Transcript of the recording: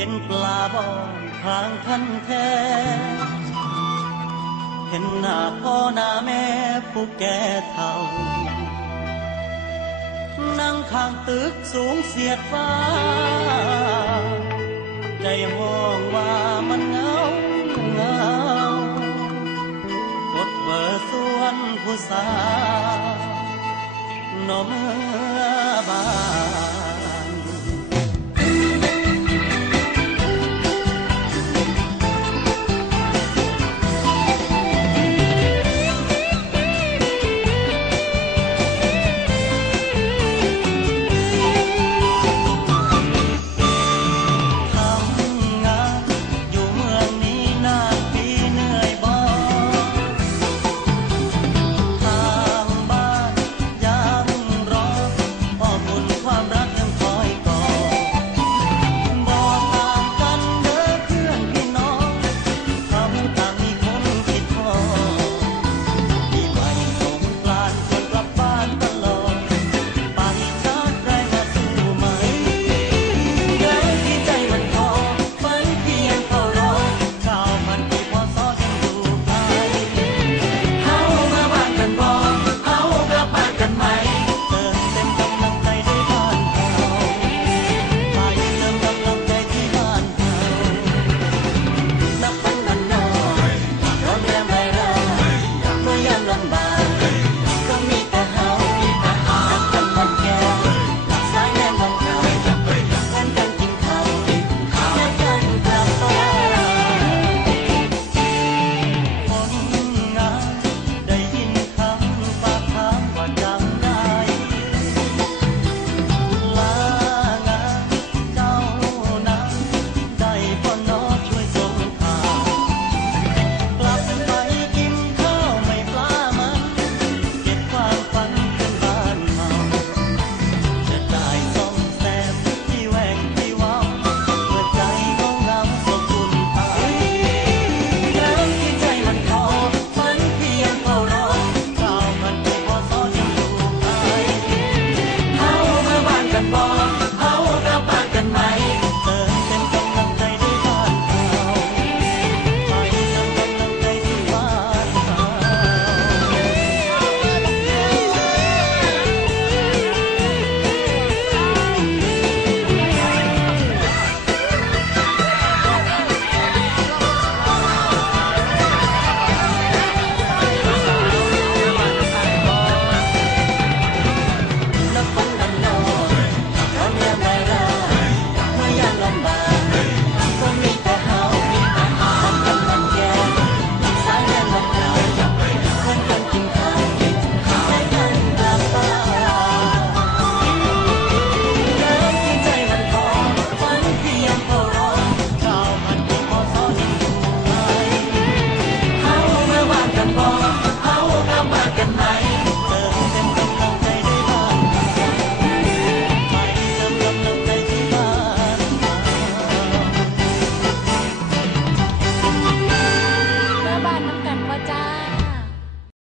เห็นปลาบองทางคันแท้เห็นหน้าพ่อหน้าแม่ผู้แก่เฒ่า นั่งข้างตึกสูงเสียดฟ้า ใจห้องว่ามันเงาเงากดเบอร์ส่วนผู้สาวหนอมือ